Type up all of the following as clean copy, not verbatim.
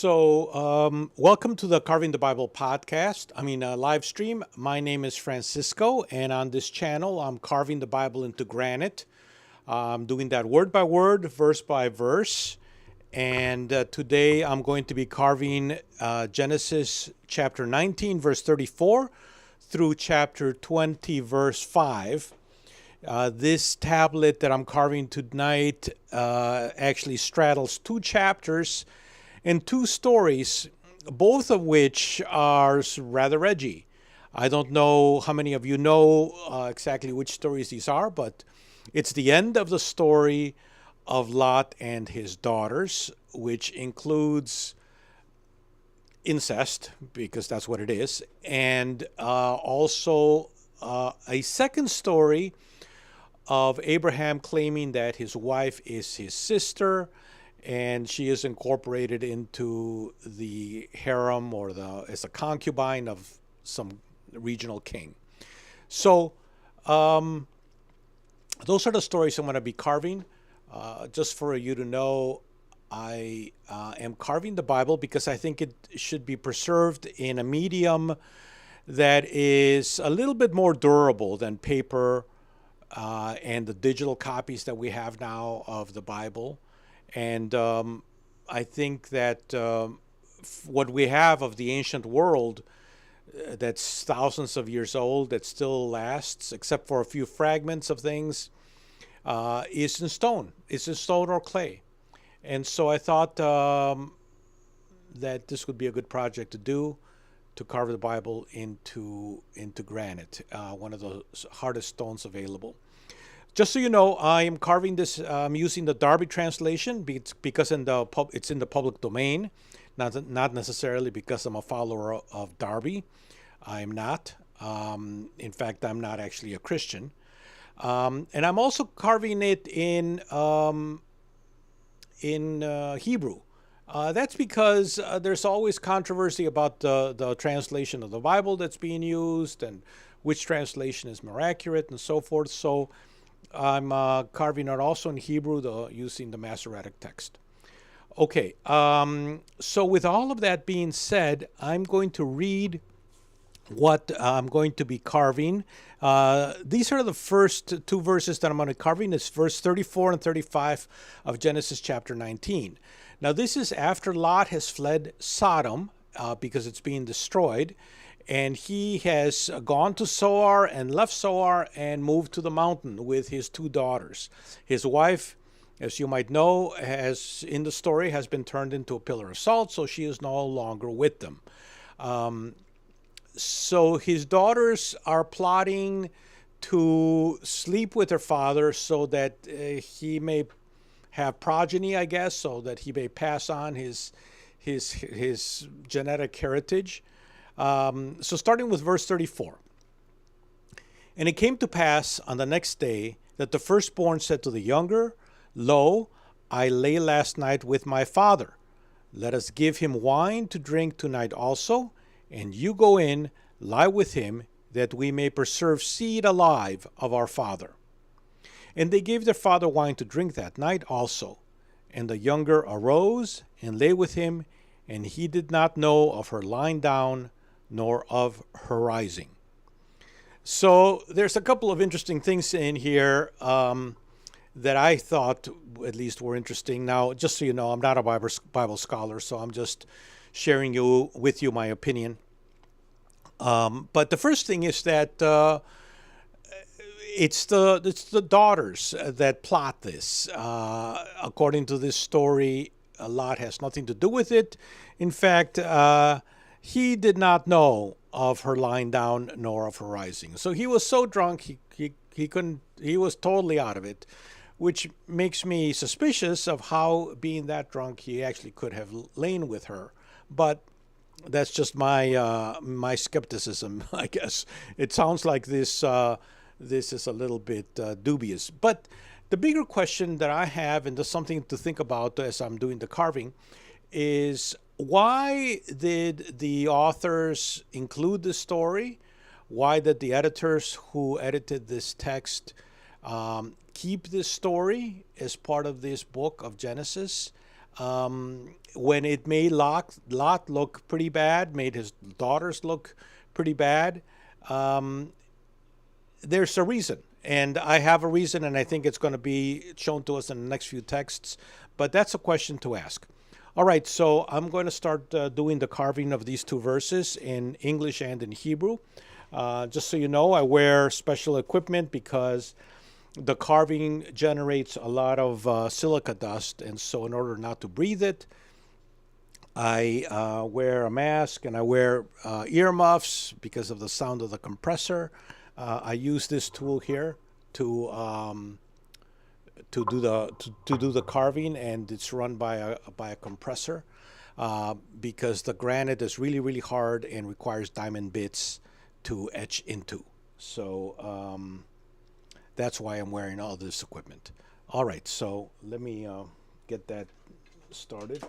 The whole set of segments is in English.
Welcome to the Carving the Bible podcast. Live stream. My name is Francisco, and on this channel, I'm carving the Bible into granite. I'm doing that word by word, verse by verse. And today I'm going to be carving Genesis chapter 19, verse 34 through chapter 20, verse 5. This tablet that I'm carving tonight actually straddles two chapters and two stories, both of which are rather edgy. I don't know how many of you know exactly which stories these are, but it's the end of the story of Lot and his daughters, which includes incest, because that's what it is, and also a second story of Abraham claiming that his wife is his sister, and she is incorporated into the harem or as a concubine of some regional king. So those are the stories I'm going to be carving. Just for you to know, I am carving the Bible because I think it should be preserved in a medium that is a little bit more durable than paper and the digital copies that we have now of the Bible. And I think that what we have of the ancient world that's thousands of years old, that still lasts, except for a few fragments of things, is in stone. It's in stone or clay. And so I thought that this would be a good project to do, to carve the Bible into granite, one of the hardest stones available. Just so you know, I am carving this. I'm using the Darby translation because it's in the public domain, not necessarily because I'm a follower of Darby. I am not. In fact, I'm not actually a Christian. And I'm also carving it in Hebrew. That's because there's always controversy about the translation of the Bible that's being used and which translation is more accurate and so forth. So I'm carving it also in Hebrew, using the Masoretic text. Okay, so with all of that being said, I'm going to read what I'm going to be carving. These are the first two verses that I'm going to be carving. It's verse 34 and 35 of Genesis chapter 19. Now, this is after Lot has fled Sodom because it's being destroyed. And he has gone to Zoar and left Zoar and moved to the mountain with his two daughters. His wife, as you might know, has been turned into a pillar of salt, so she is no longer with them. So his daughters are plotting to sleep with their father so that he may have progeny, I guess, so that he may pass on his genetic heritage. So starting with verse 34. And it came to pass on the next day that the firstborn said to the younger, Lo, I lay last night with my father. Let us give him wine to drink tonight also, and you go in, lie with him, that we may preserve seed alive of our father. And they gave their father wine to drink that night also. And the younger arose and lay with him, and he did not know of her lying down, nor of her rising. So there's a couple of interesting things in here that I thought at least were interesting. Now, just so you know, I'm not a Bible scholar, so I'm just sharing with you my opinion. But the first thing is that it's the daughters that plot this. According to this story, Lot has nothing to do with it. In fact, he did not know of her lying down nor of her rising. So he was so drunk he was totally out of it, which makes me suspicious of how, being that drunk, he actually could have lain with her. But that's just my skepticism, I guess. It sounds like this is a little bit dubious. But the bigger question that I have, and there's something to think about as I'm doing the carving, is why did the authors include this story? Why did the editors who edited this text keep this story as part of this book of Genesis? when it made Lot look pretty bad, made his daughters look pretty bad, there's a reason. And I have a reason, and I think it's going to be shown to us in the next few texts. But that's a question to ask. All right, so I'm going to start doing the carving of these two verses in English and in Hebrew. Just so you know, I wear special equipment because the carving generates a lot of silica dust. And so, in order not to breathe it, I wear a mask and I wear earmuffs because of the sound of the compressor. I use this tool here to do the carving, and it's run by a compressor because the granite is really hard and requires diamond bits to etch into. So that's why I'm wearing all this equipment. All right, so let me get that started.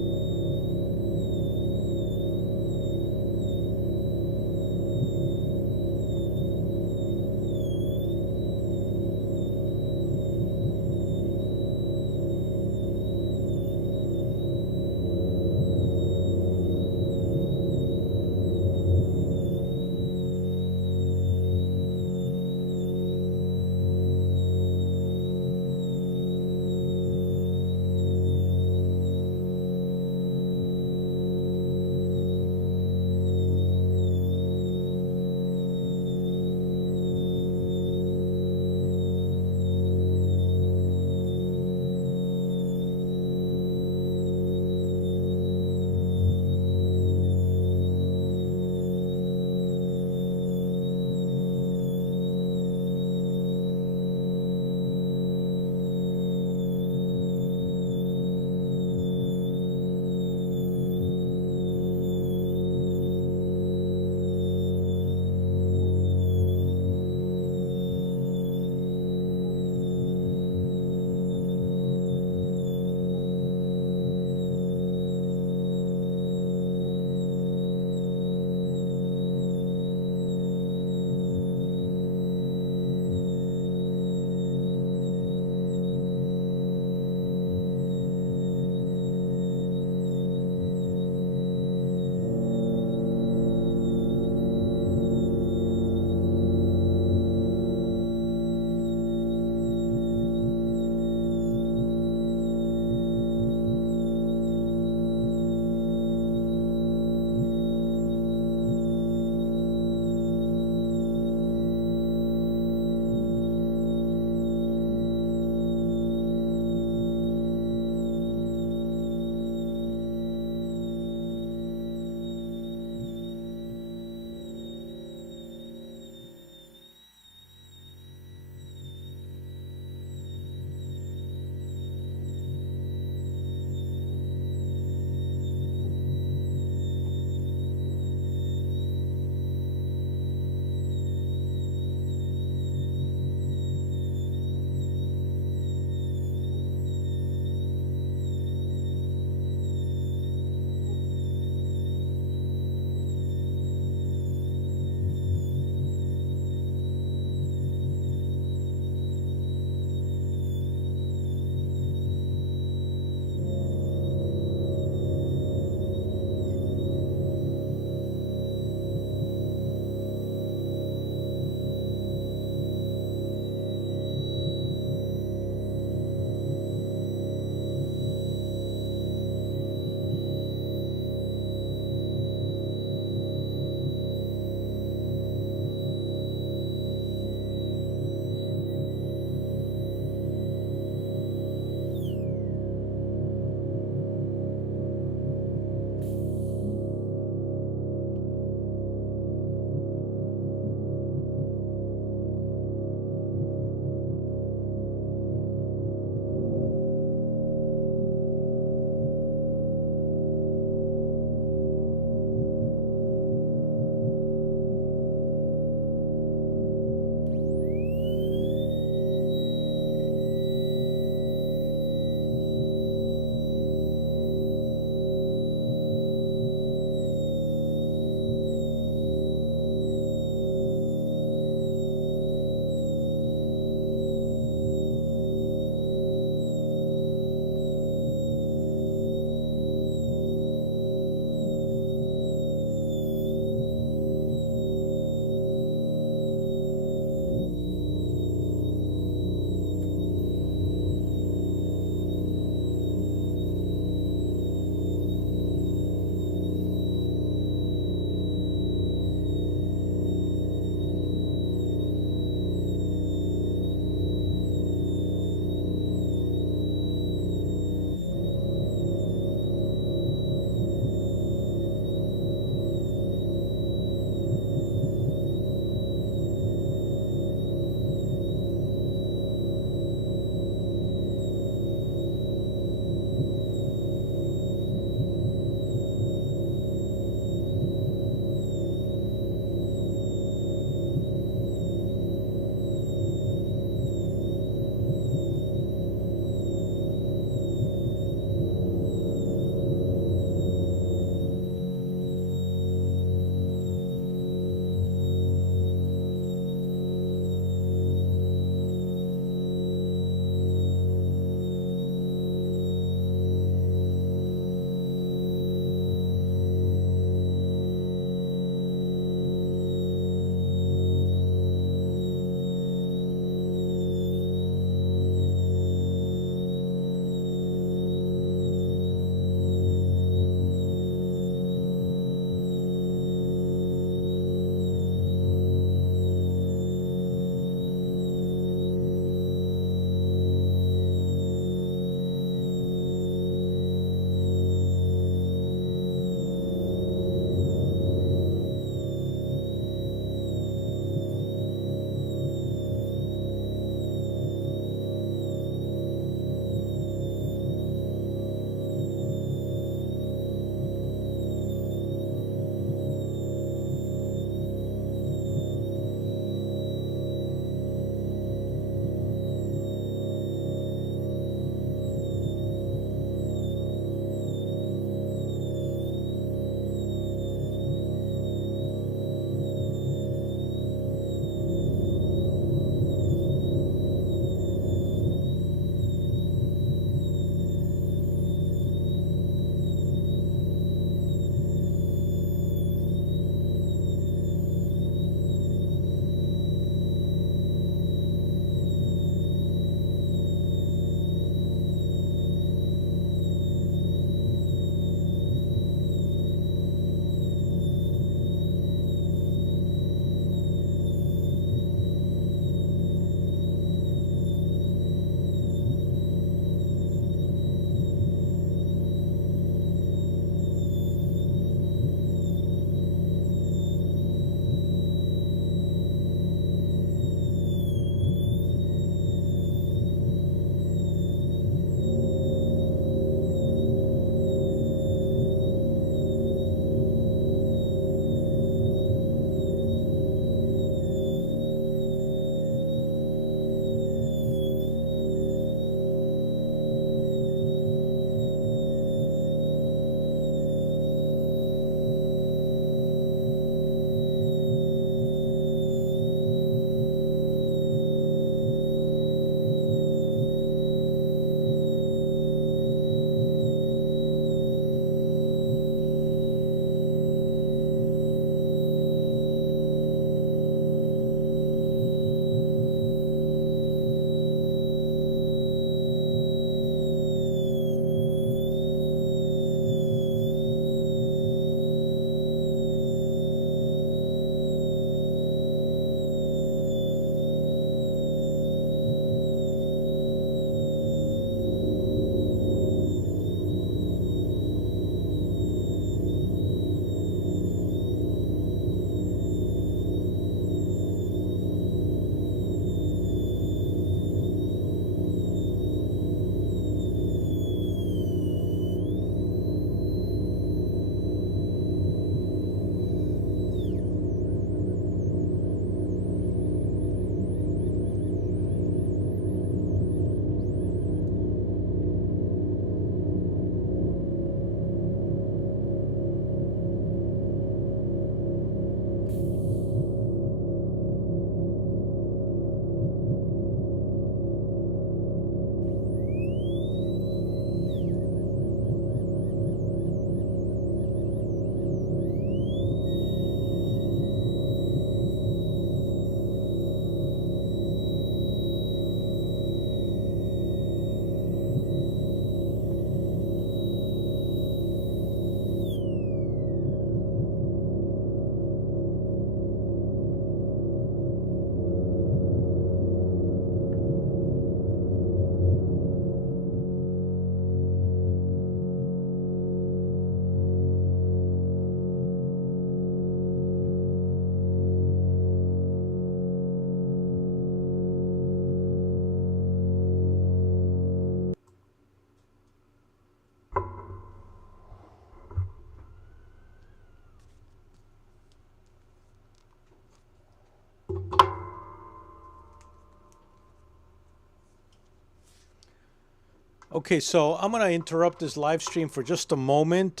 Okay, so I'm going to interrupt this live stream for just a moment.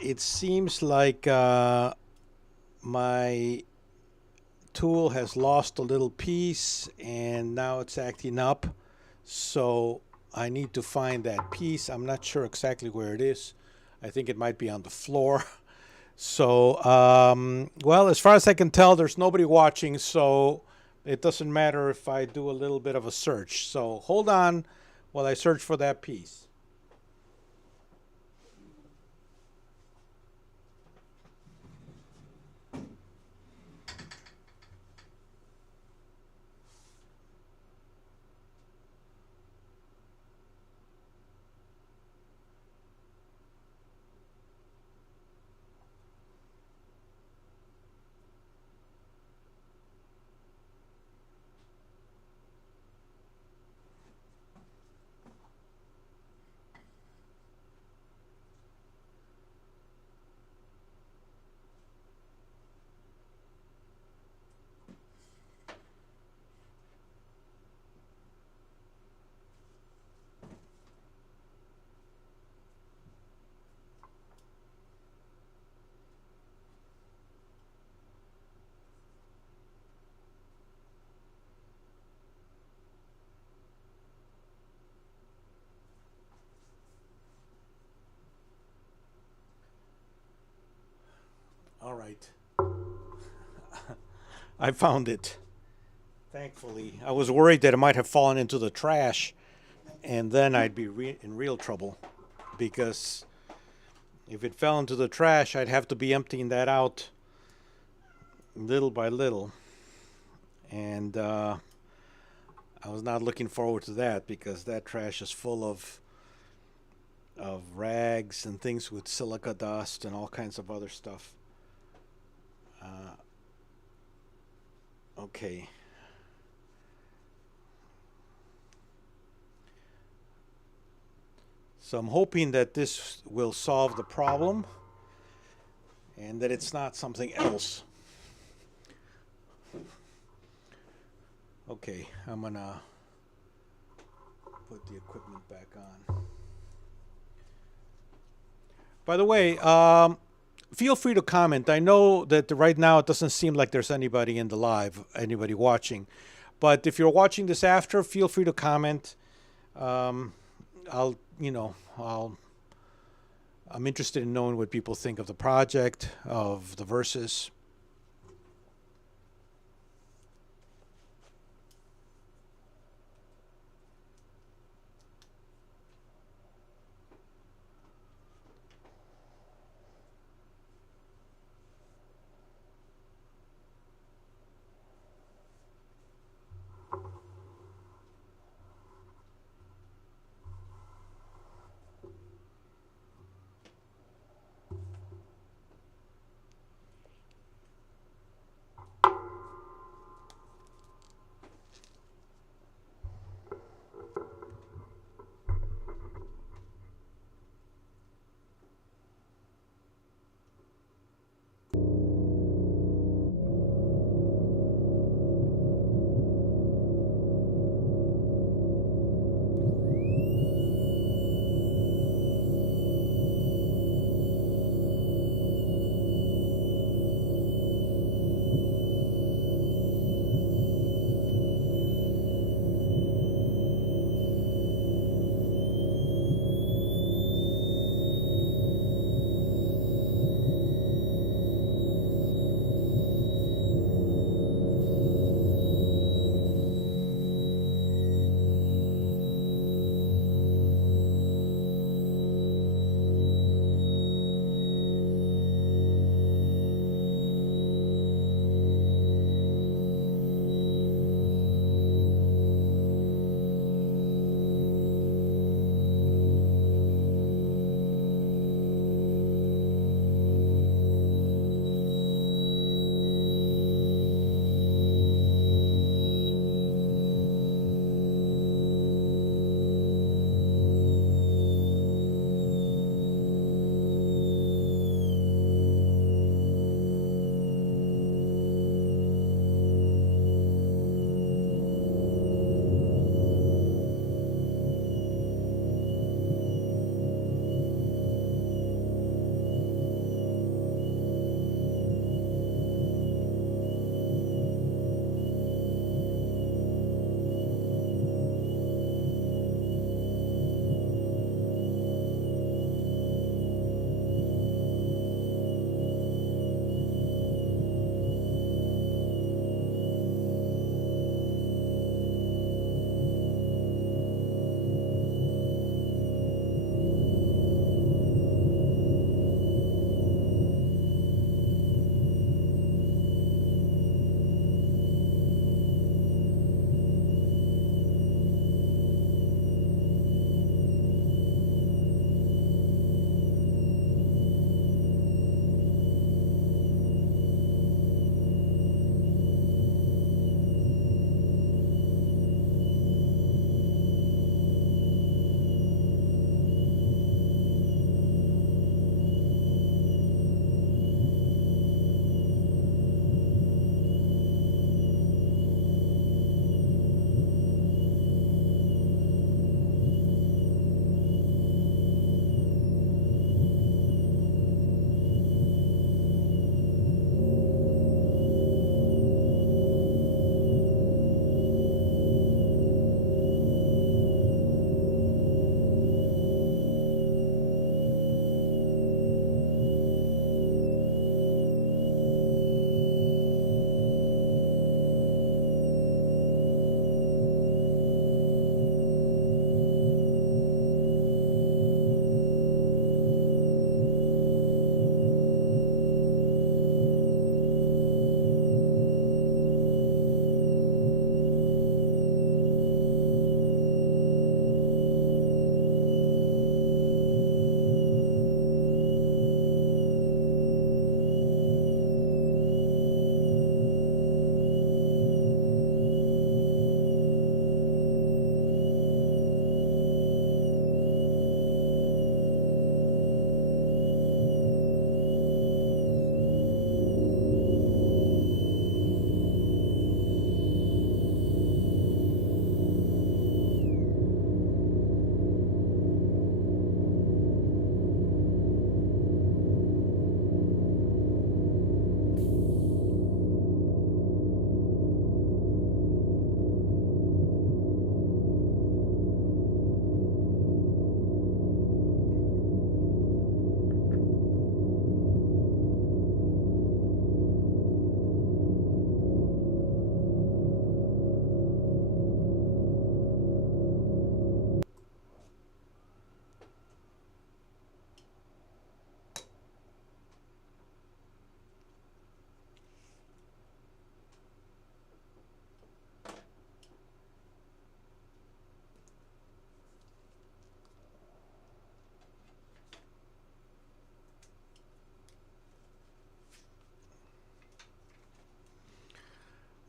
It seems like my tool has lost a little piece and now it's acting up. So I need to find that piece. I'm not sure exactly where it is. I think it might be on the floor. So, well, as far as I can tell, there's nobody watching, so it doesn't matter if I do a little bit of a search. So hold on while I search for that piece. All right. I found it. Thankfully, I was worried that it might have fallen into the trash, and then I'd be in real trouble because if it fell into the trash, I'd have to be emptying that out little by little. And I was not looking forward to that because that trash is full of rags and things with silica dust and all kinds of other stuff. Uh, okay. So I'm hoping that this will solve the problem and that it's not something else. Okay, I'm gonna put the equipment back on. By the way, feel free to comment. I know that right now it doesn't seem like there's anybody in the live, anybody watching. But if you're watching this after, feel free to comment. Um, I'll, I'm interested in knowing what people think of the project, of the verses.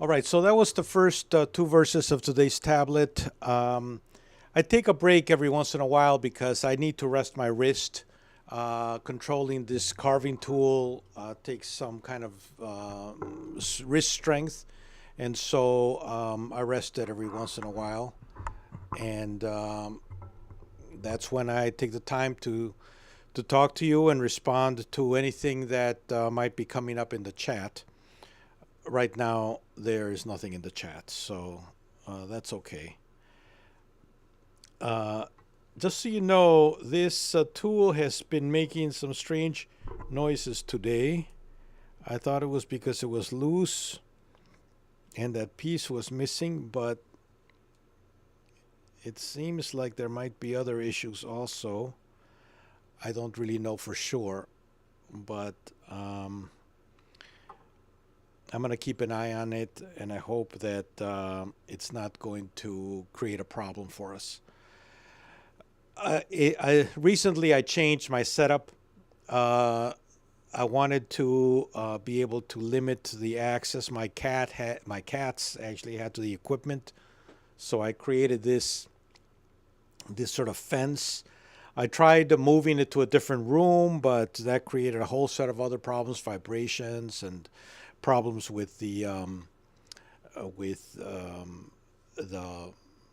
All right, so that was the first two verses of today's tablet. I take a break every once in a while because I need to rest my wrist. Controlling this carving tool takes some kind of wrist strength, and so I rest it every once in a while. And that's when I take the time to talk to you and respond to anything that might be coming up in the chat. Right now, there is nothing in the chat, so that's okay. Just so you know, this tool has been making some strange noises today. I thought it was because it was loose and that piece was missing, but it seems like there might be other issues also. I don't really know for sure, but I'm going to keep an eye on it, and I hope that it's not going to create a problem for us. Recently I changed my setup. I wanted to be able to limit the access my cats actually had to the equipment, so I created this sort of fence. I tried moving it to a different room, but that created a whole set of other problems, vibrations and problems with the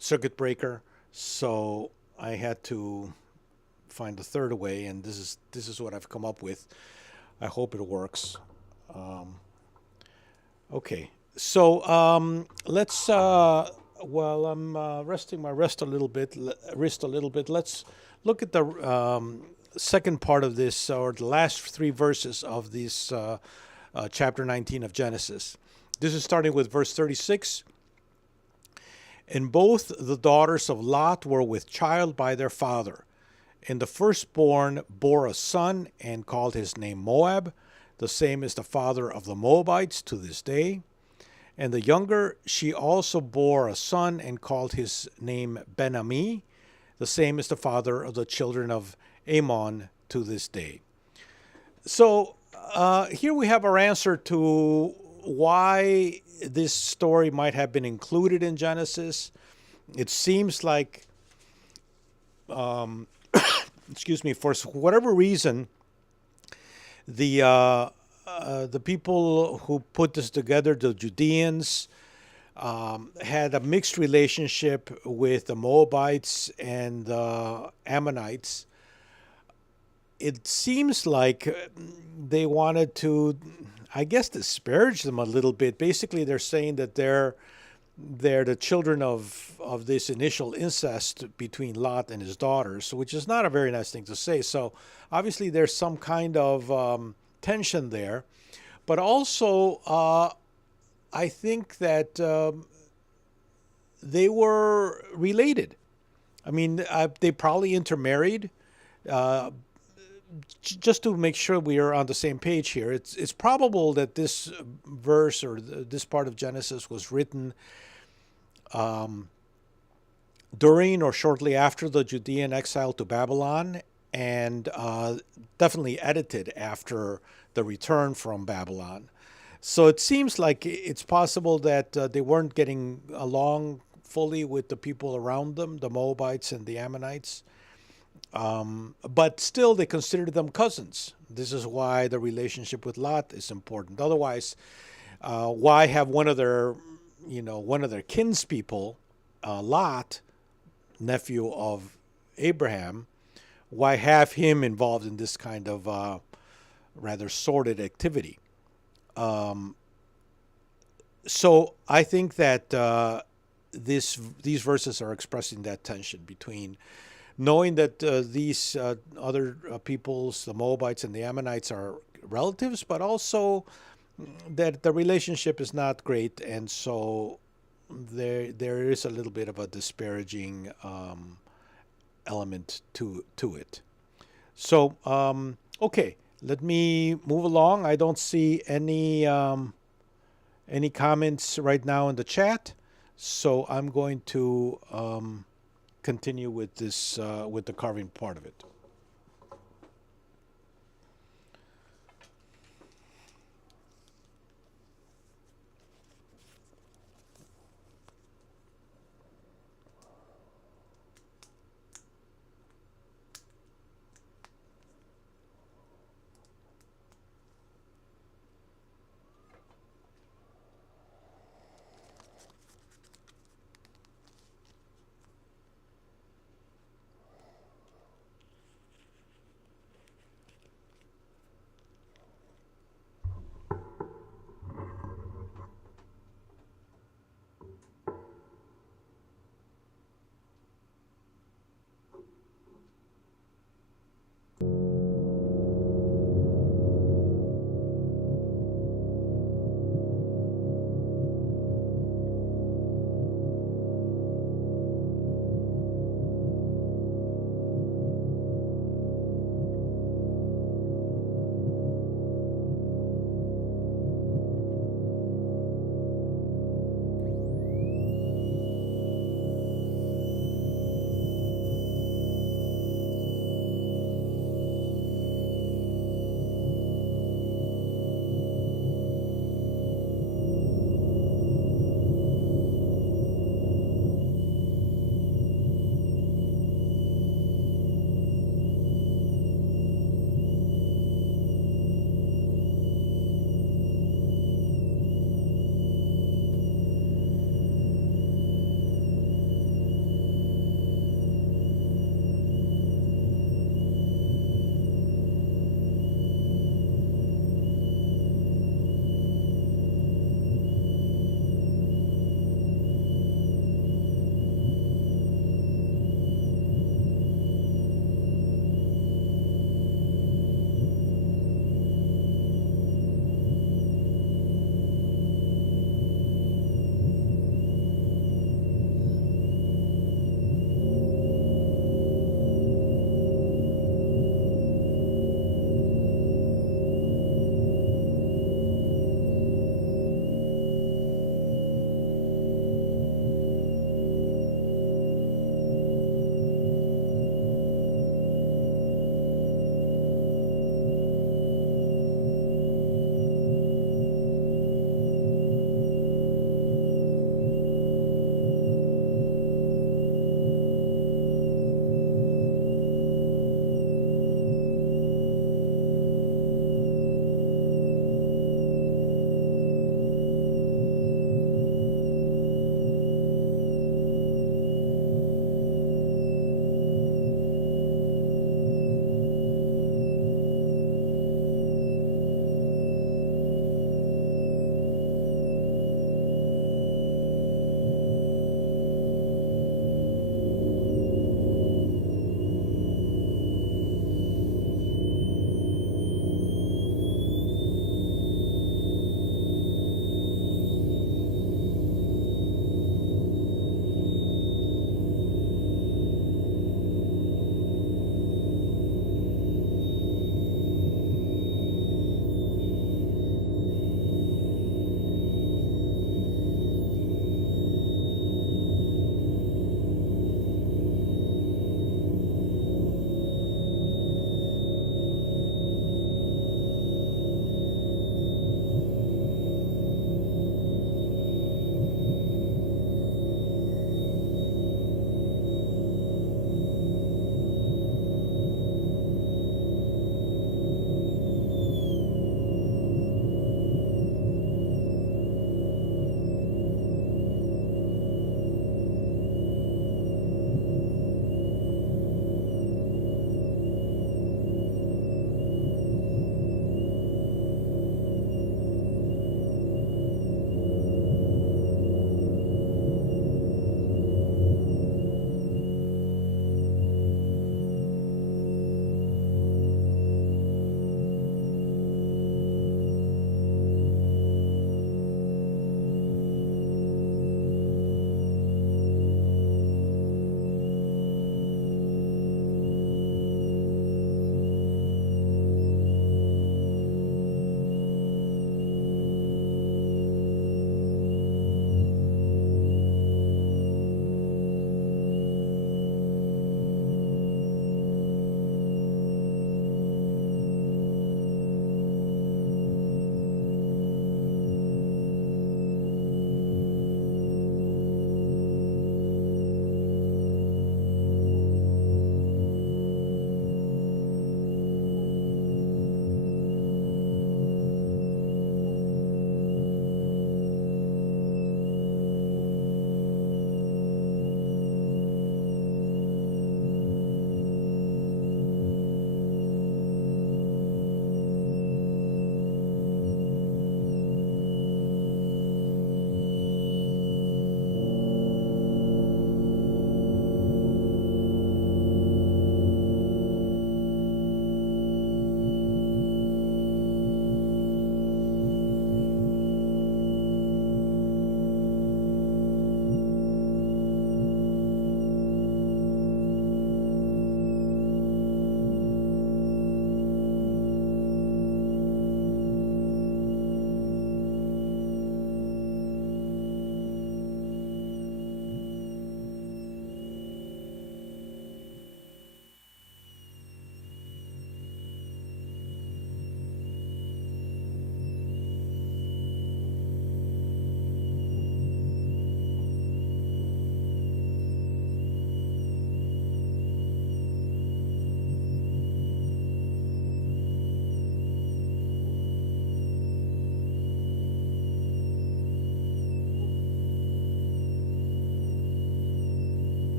circuit breaker. So I had to find a third way, and this is what I've come up with. I hope it works. Okay, so let's. While I'm resting my wrist a little bit, let's look at the second part of this, or the last three verses of this chapter 19 of Genesis. This is starting with verse 36. And both the daughters of Lot were with child by their father. And the firstborn bore a son and called his name Moab. The same is the father of the Moabites to this day. And the younger, she also bore a son and called his name Ben-Ami. The same is the father of the children of Ammon to this day. So here we have our answer to why this story might have been included in Genesis. It seems like, excuse me, for whatever reason, the people who put this together, the Judeans, had a mixed relationship with the Moabites and the Ammonites. It seems like they wanted to, I guess, disparage them a little bit. Basically, they're saying that they're the children of this initial incest between Lot and his daughters, which is not a very nice thing to say. So obviously there's some kind of tension there. But also, I think that they were related. I mean, they probably intermarried. Just to make sure we are on the same page here, it's probable that this verse or this part of Genesis was written during or shortly after the Judean exile to Babylon, and definitely edited after the return from Babylon. So it seems like it's possible that they weren't getting along fully with the people around them, the Moabites and the Ammonites. But still, they considered them cousins. This is why the relationship with Lot is important. Otherwise, why have one of their kinspeople, Lot, nephew of Abraham, why have him involved in this kind of rather sordid activity? So I think that these verses are expressing that tension between knowing that these other peoples, the Moabites and the Ammonites, are relatives, but also that the relationship is not great, and so there is a little bit of a disparaging element to it. So okay, let me move along. I don't see any comments right now in the chat, so I'm going to continue with this with the carving part of it.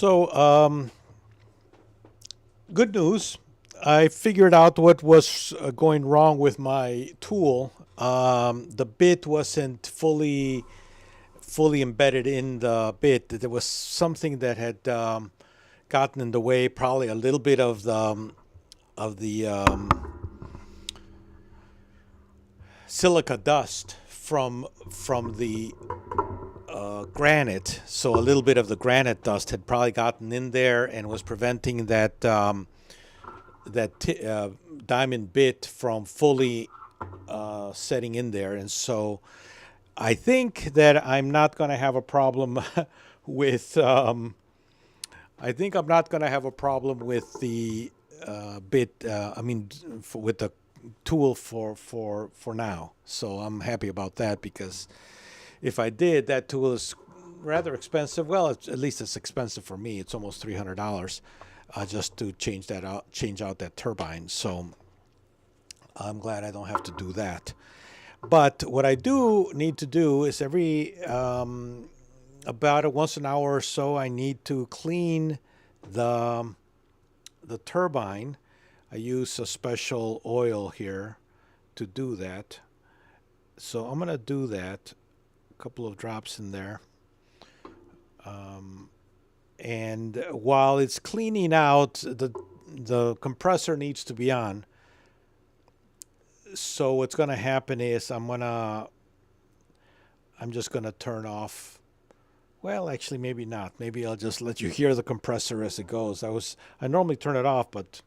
So, good news. I figured out what was going wrong with my tool. The bit wasn't fully embedded in the bit. There was something that had gotten in the way, probably a little bit of the silica dust from the granite. So a little bit of the granite dust had probably gotten in there and was preventing that diamond bit from fully setting in there. And so I think that I'm not going to have a problem with. I think I'm not going to have a problem with the bit. With the tool for now. So I'm happy about that, because if I did, that tool is rather expensive. Well, at least it's expensive for me. It's almost $300 just to change out that turbine. So I'm glad I don't have to do that. But what I do need to do is every about once an hour or so, I need to clean the turbine. I use a special oil here to do that. So I'm going to do that. A couple of drops in there. And while it's cleaning out, the compressor needs to be on. So what's going to happen is I'm just going to turn off. Well, actually, maybe not. Maybe I'll just let you hear the compressor as it goes. I normally turn it off, but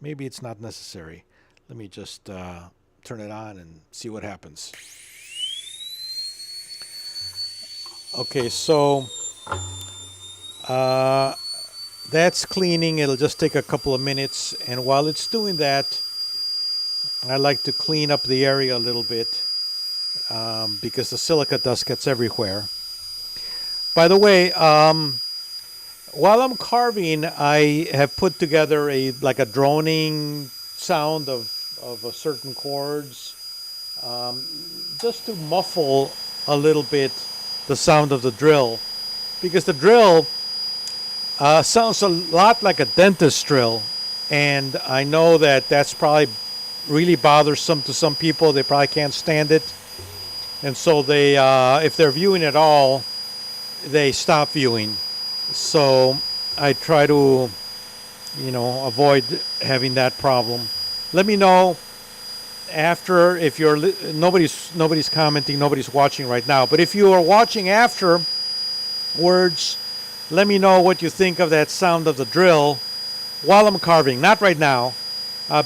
maybe it's not necessary. Let me just turn it on and see what happens. Okay, so that's cleaning. It'll just take a couple of minutes. And while it's doing that, I like to clean up the area a little bit because the silica dust gets everywhere. By the way, while I'm carving, I have put together a droning sound of certain chords, just to muffle a little bit the sound of the drill, because the drill sounds a lot like a dentist drill, and I know that that's probably really bothersome to some people. They probably can't stand it, and so they, if they're viewing at all, they stop viewing. So I try to, avoid having that problem. Let me know after, if you're nobody's commenting, nobody's watching right now, but if you are watching afterwards, let me know what you think of that sound of the drill while I'm carving. Not right now,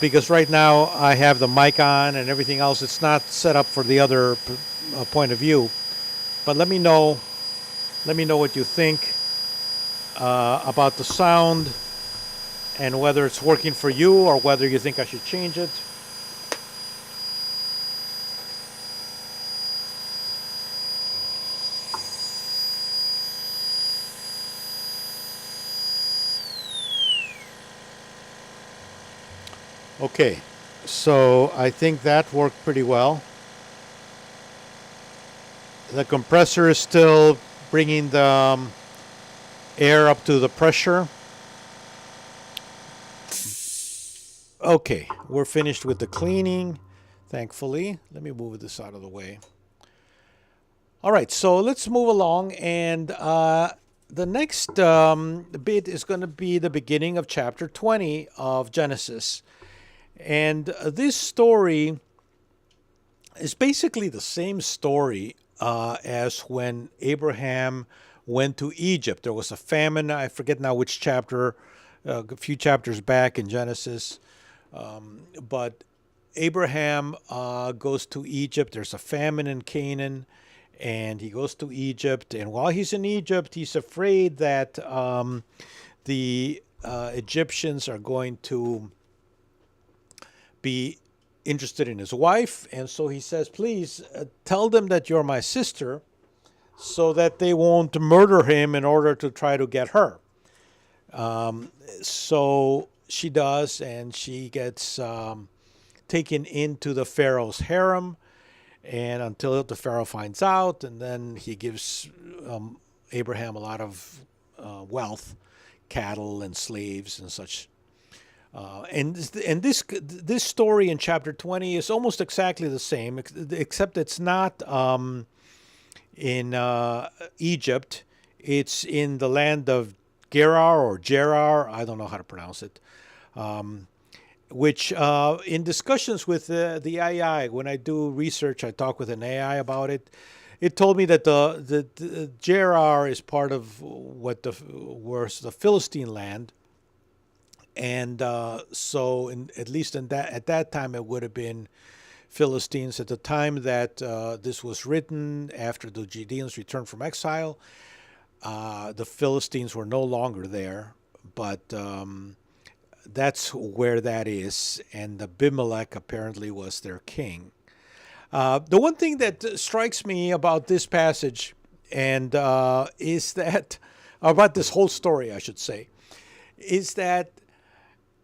because right now I have the mic on and everything else. It's not set up for the other point of view. But let me know what you think about the sound, and whether it's working for you or whether you think I should change it. Okay, so I think that worked pretty well. The compressor is still bringing the air up to the pressure. Okay, we're finished with the cleaning, thankfully. Let me move this out of the way. All right, so let's move along, and the next bit is going to be the beginning of chapter 20 of Genesis. And this story is basically the same story as when Abraham went to Egypt. There was a famine. I forget now which chapter, a few chapters back in Genesis. But Abraham goes to Egypt. There's a famine in Canaan, and he goes to Egypt. And while he's in Egypt, he's afraid that the Egyptians are going to be interested in his wife, and so he says, please tell them that you're my sister, so that they won't murder him in order to try to get her. So she does, and she gets taken into the Pharaoh's harem, and until the Pharaoh finds out, and then he gives Abraham a lot of wealth. cattle and slaves and such. And this story in chapter 20 is almost exactly the same, except it's not in Egypt. It's in the land of Gerar or Gerar. I don't know how to pronounce it. Which in discussions with the AI, when I do research, I talk with an AI about it. It told me that the Gerar is part of what was the Philistine land, and so at least at that time it would have been Philistines. At the time that this was written, after the Judeans returned from exile, the Philistines were no longer there, but that's where that is, and Abimelech apparently was their king. The one thing that strikes me about this passage, and is that, about this whole story, I should say, is that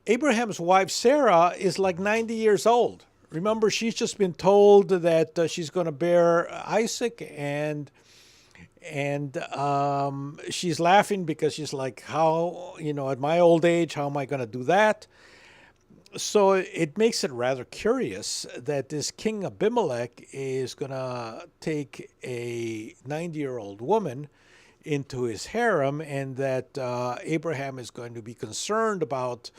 Abraham's wife Sarah is like 90 years old. Remember, she's just been told that she's going to bear Isaac, and she's laughing because she's like, how, at my old age, how am I going to do that? So it makes it rather curious that this King Abimelech is going to take a 90-year-old woman into his harem, and that Abraham is going to be concerned about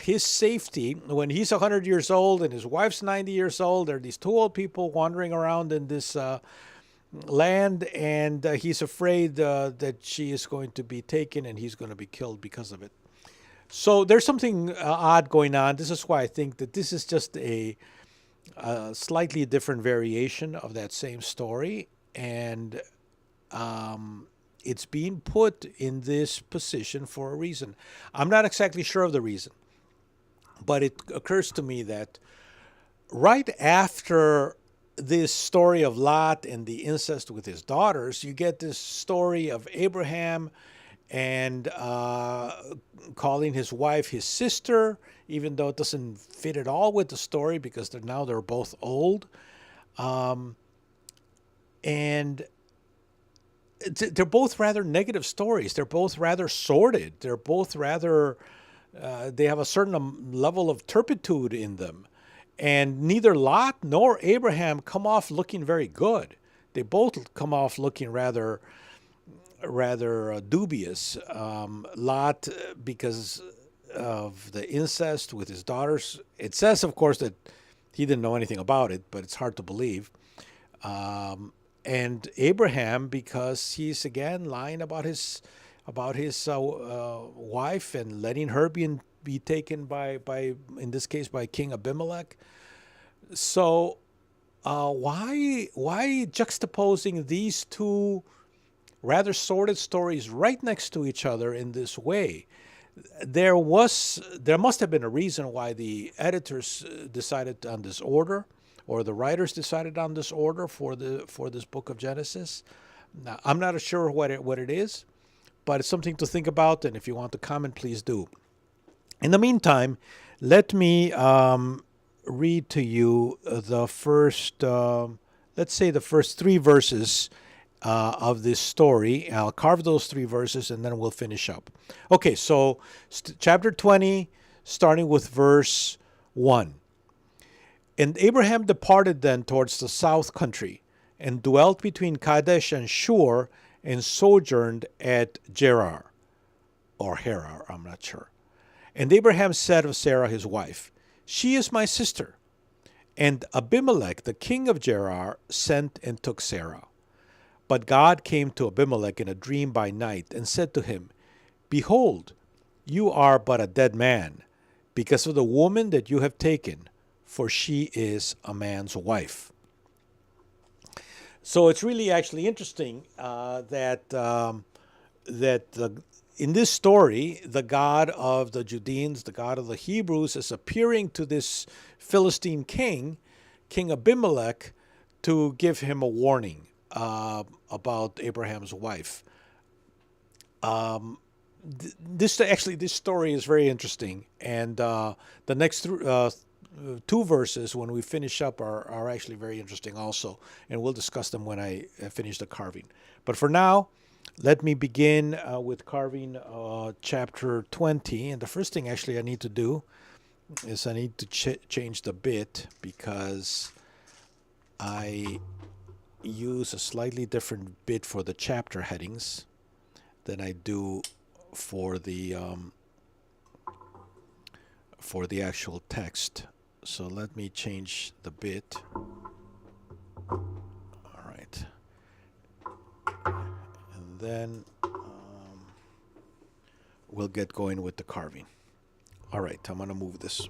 his safety when he's 100 years old and his wife's 90 years old. There are these two old people wandering around in this land, and he's afraid that she is going to be taken and he's going to be killed because of it. So there's something odd going on. This is why I think that this is just a slightly different variation of that same story, and it's being put in this position for a reason. I'm not exactly sure of the reason, but it occurs to me that right after this story of Lot and the incest with his daughters, you get this story of Abraham and calling his wife his sister, even though it doesn't fit at all with the story because they're both old. And they're both rather negative stories. They're both rather sordid. They're both rather, they have a certain level of turpitude in them. And neither Lot nor Abraham come off looking very good. They both come off looking rather dubious. Lot, because of the incest with his daughters. It says, of course, that he didn't know anything about it, but it's hard to believe. And Abraham, because he's again lying about his wife and letting her be taken by in this case by King Abimelech. So why juxtaposing these two rather sordid stories right next to each other in this way? There must have been a reason why the editors decided on this order, or the writers decided on this order for this book of Genesis. Now, I'm not sure what it is, but it's something to think about, and if you want to comment, please do. In the meantime, let me read to you the first, let's say the first 3 verses of this story. I'll carve those 3 verses and then we'll finish up. Okay, so chapter 20, starting with verse 1. And Abraham departed then towards the south country, and dwelt between Kadesh and Shur, and sojourned at Gerar, or Harar, I'm not sure. And Abraham said of Sarah his wife, she is my sister. And Abimelech, the king of Gerar, sent and took Sarah. But God came to Abimelech in a dream by night, and said to him, behold, you are but a dead man, because of the woman that you have taken, for she is a man's wife. So it's really actually interesting that in this story, the God of the Judeans, the God of the Hebrews, is appearing to this Philistine king, King Abimelech, to give him a warning about Abraham's wife. This story is very interesting, and the next 2 verses, when we finish up, are actually very interesting also, and we'll discuss them when I finish the carving. But for now, Let me begin with carving chapter 20. And the first thing actually I need to do is I need to change the bit because I use a slightly different bit for the chapter headings than I do for the actual text. So let me change the bit. All right. And then we'll get going with the carving. All right, I'm going to move this.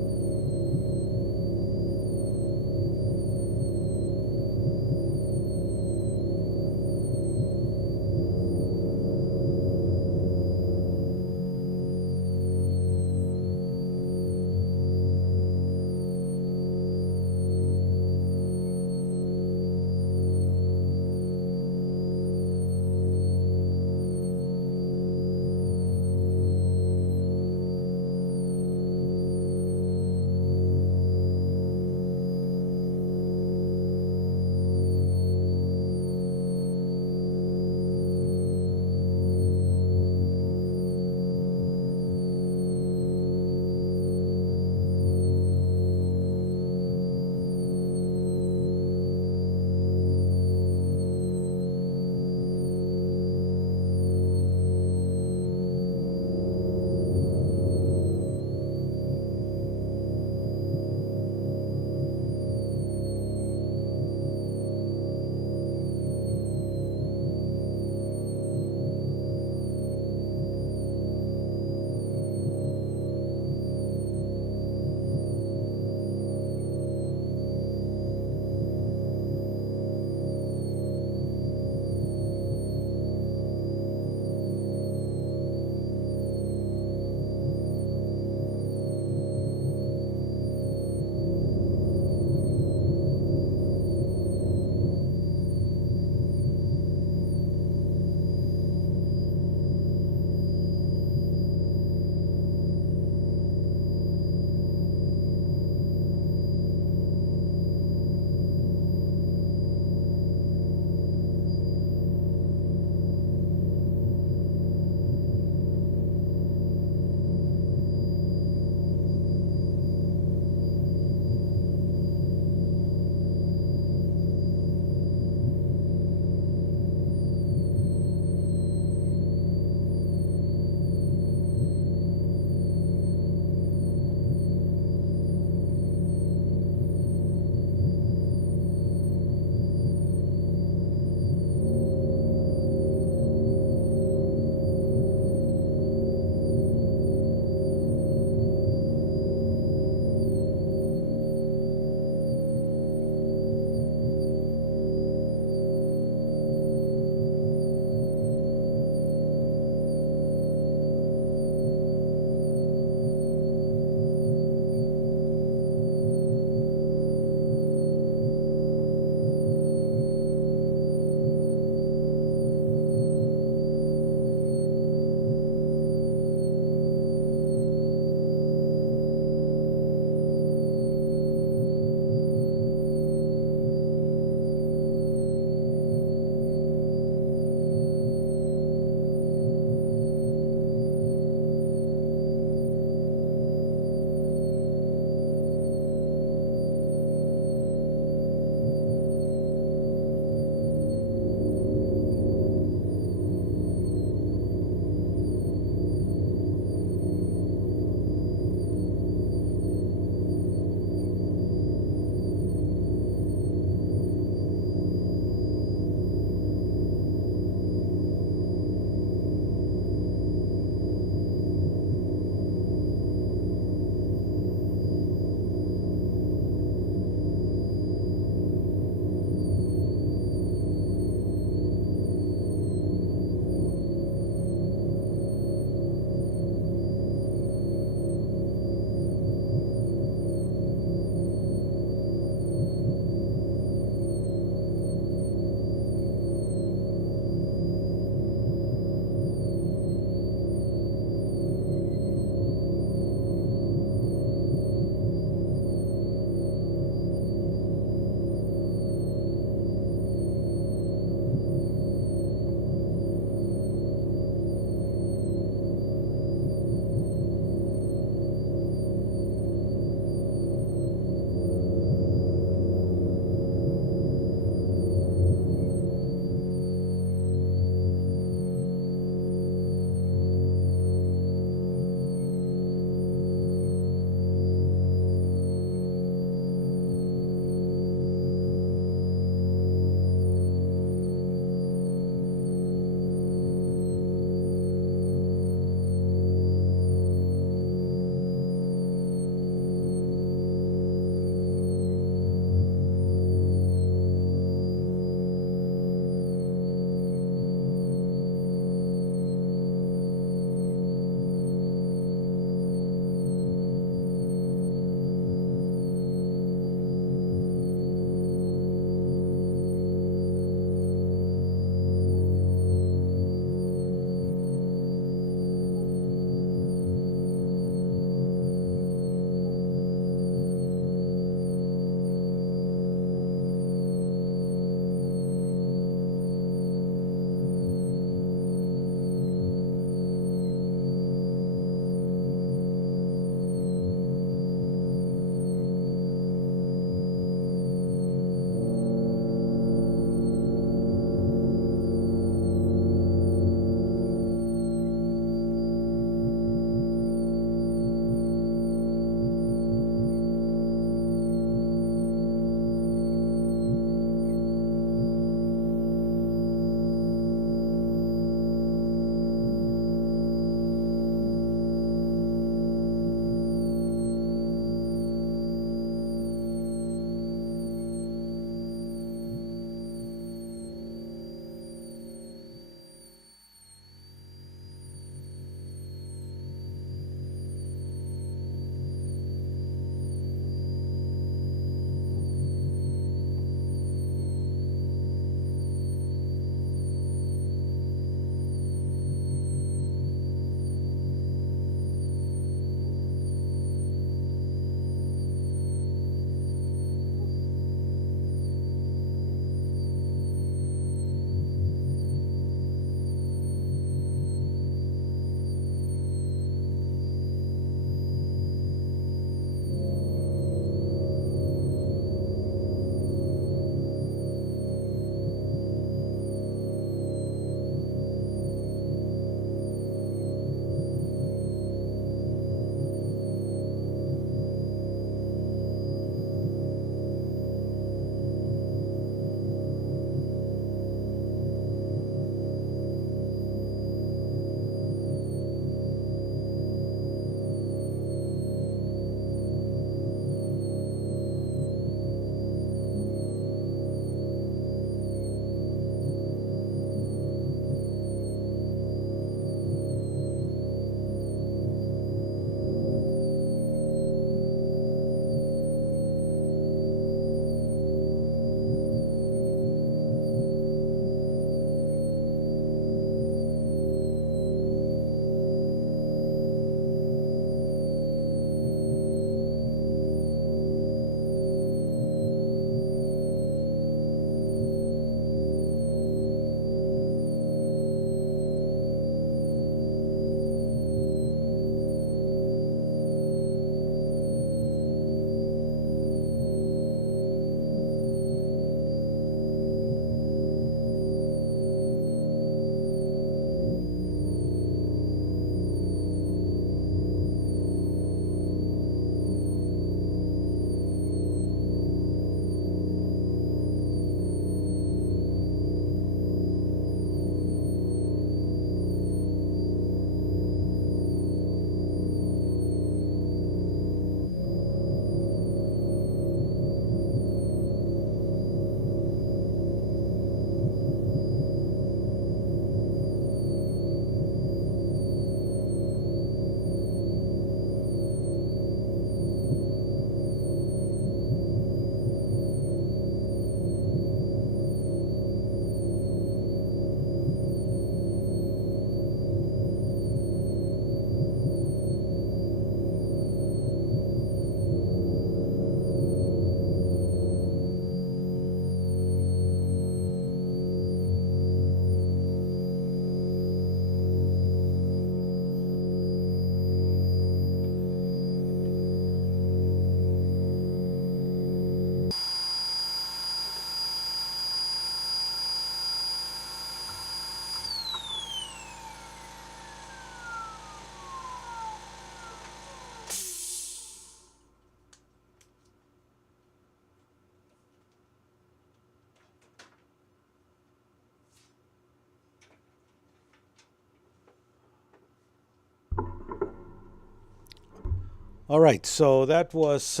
All right, so that was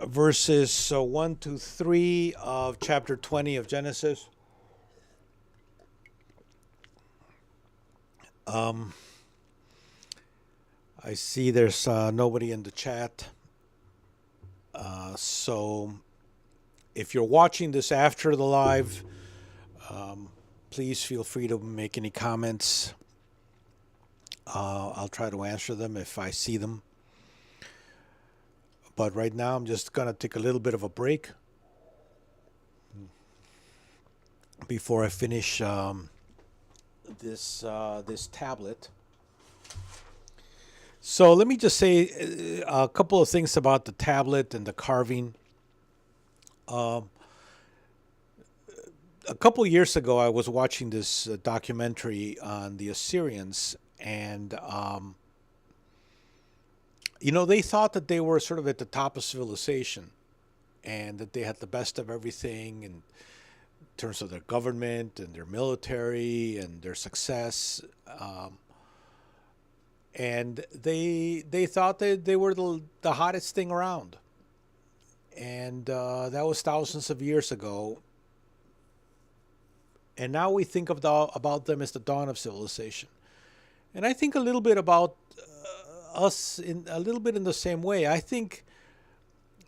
verses 1 to 3 of chapter 20 of Genesis. I see there's nobody in the chat. So if you're watching this after the live, please feel free to make any comments. I'll try to answer them if I see them. But right now, I'm just going to take a little bit of a break before I finish this tablet. So let me just say a couple of things about the tablet and the carving. A couple of years ago, I was watching this documentary on the Assyrians, and they thought that they were sort of at the top of civilization, and that they had the best of everything in terms of their government and their military and their success. And they thought that they were the hottest thing around. And that was thousands of years ago. And now we think about them as the dawn of civilization. And I think a little bit about us in a little bit in the same way. I think,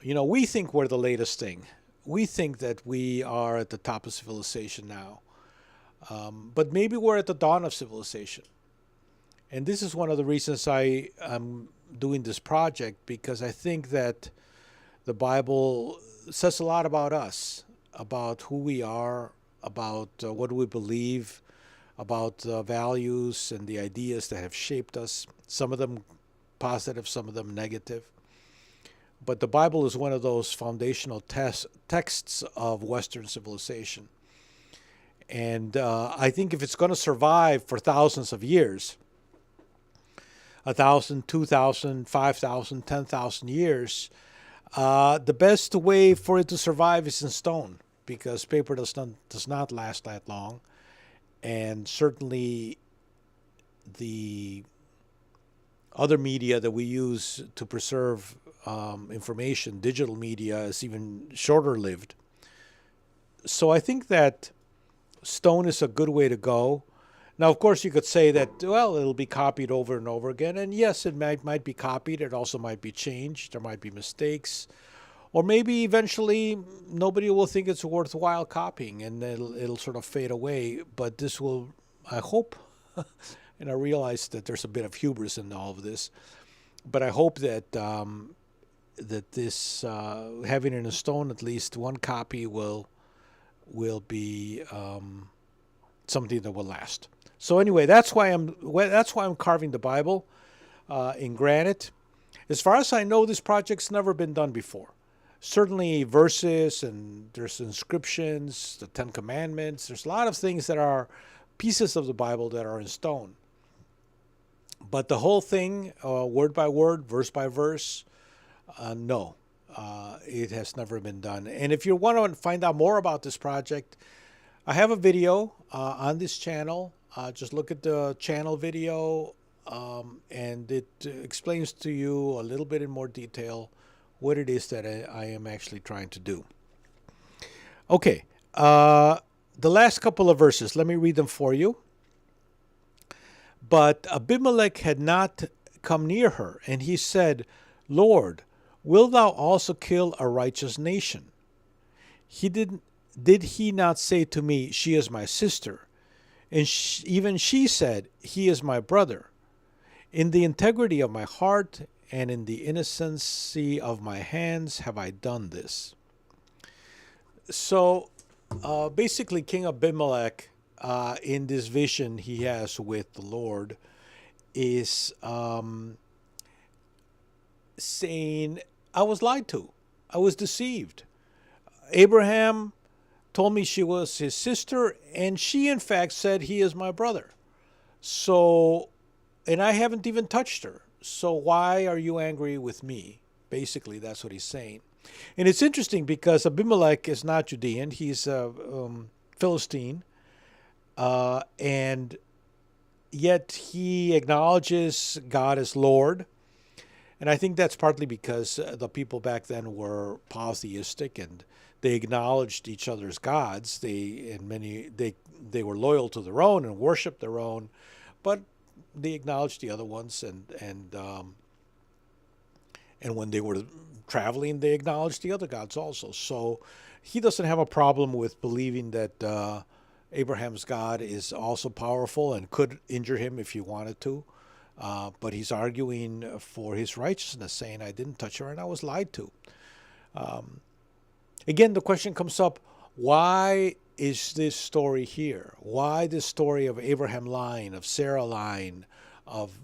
we think we're the latest thing. We think that we are at the top of civilization now. But maybe we're at the dawn of civilization. And this is one of the reasons I am doing this project, because I think that the Bible says a lot about us, about who we are, about what we believe, about values and the ideas that have shaped us, some of them positive, some of them negative. But the Bible is one of those foundational texts of Western civilization. And I think if it's going to survive for thousands of years, 1,000, 2,000, 5,000, 10,000 years, the best way for it to survive is in stone, because paper does not last that long. And certainly the other media that we use to preserve information, digital media, is even shorter lived. So I think that stone is a good way to go. Now, of course, you could say that, well, it'll be copied over and over again. And yes, it might be copied. It also might be changed. There might be mistakes. Or maybe eventually nobody will think it's worthwhile copying, and it'll sort of fade away. But this will, I hope, and I realize that there's a bit of hubris in all of this, but I hope that that this, having it in stone, at least one copy will be something that will last. So anyway, that's why I'm carving the Bible in granite. As far as I know, this project's never been done before. Certainly verses, and there's inscriptions, the Ten Commandments. There's a lot of things that are pieces of the Bible that are in stone. But the whole thing, word by word, verse by verse, no. It has never been done. And if you want to find out more about this project, I have a video on this channel. Just look at the channel video, and it explains to you a little bit in more detail what it is that I am actually trying to do. Okay, the last couple of verses, let me read them for you. But Abimelech had not come near her, and he said, Lord, wilt thou also kill a righteous nation? Did he not say to me, she is my sister? And even she said, he is my brother. In the integrity of my heart and in the innocency of my hands have I done this. So basically, King Abimelech, in this vision he has with the Lord, is saying, I was lied to. I was deceived. Abraham told me she was his sister, and she in fact said, he is my brother. So, and I haven't even touched her. So why are you angry with me? Basically, that's what he's saying. And it's interesting because Abimelech is not Judean. He's a Philistine. And yet he acknowledges God as Lord. And I think that's partly because the people back then were polytheistic and they acknowledged each other's gods. They were loyal to their own and worshipped their own, but they acknowledged the other ones, and when they were traveling, they acknowledged the other gods also. So he doesn't have a problem with believing that Abraham's God is also powerful and could injure him if he wanted to. But he's arguing for his righteousness, saying, I didn't touch her and I was lied to. Again, the question comes up, why is this story here? Why this story of Abraham lying, of Sarah lying, of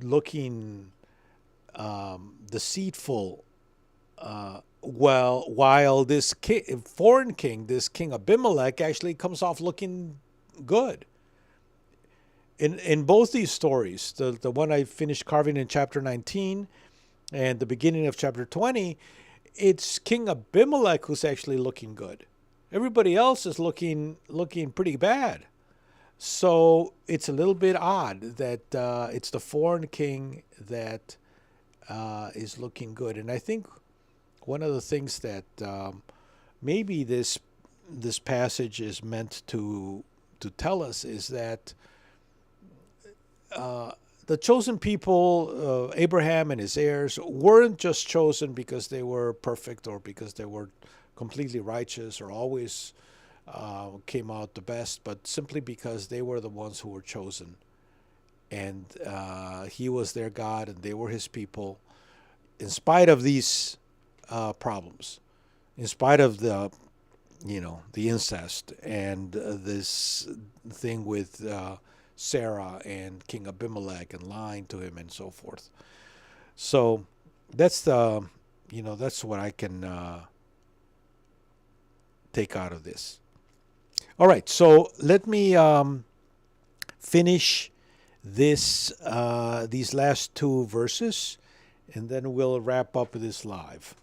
looking deceitful, while this foreign king, this King Abimelech, actually comes off looking good? In both these stories, the one I finished carving in chapter 19 and the beginning of chapter 20, it's King Abimelech who's actually looking good. Everybody else is looking pretty bad. So it's a little bit odd that it's the foreign king that is looking good. And I think one of the things that maybe this passage is meant to tell us is that the chosen people, Abraham and his heirs, weren't just chosen because they were perfect or because they were completely righteous or always came out the best, but simply because they were the ones who were chosen. And he was their God and they were his people, in spite of these problems, in spite of the incest and this thing with Sarah and King Abimelech and lying to him and so forth. So that's that's what I can take out of this. All right, so let me finish these last two verses, and then we'll wrap up this live.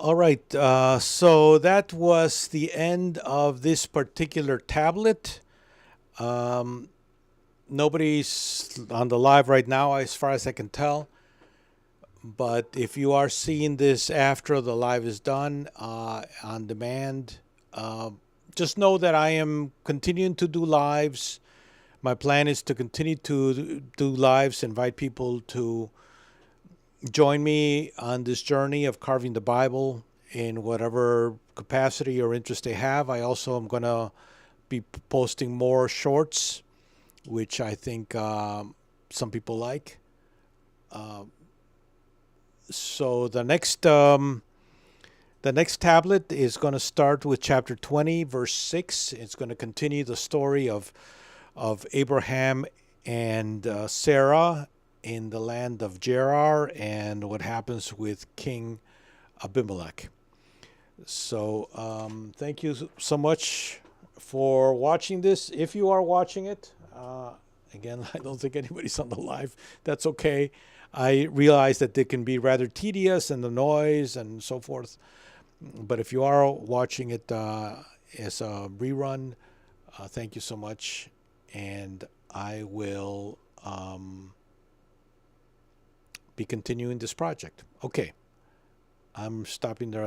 All right. So that was the end of this particular tablet. Um, Nobody's on the live right now, as far as I can tell. But if you are seeing this after the live is done on demand, uh, just know that I am continuing to do lives. My plan is to continue to do lives, invite people to join me on this journey of carving the Bible in whatever capacity or interest they have. I also am going to be posting more shorts, which I think some people like. Uh, so the next tablet is going to start with chapter 20, verse 6. It's going to continue the story of Abraham and Sarah in the land of Gerar and what happens with King Abimelech. So thank you so much for watching this. If you are watching it, again, I don't think anybody's on the live. That's okay. I realize that it can be rather tedious and the noise and so forth. But if you are watching it as a rerun, thank you so much. And I will be continuing this project. Okay, I'm stopping there.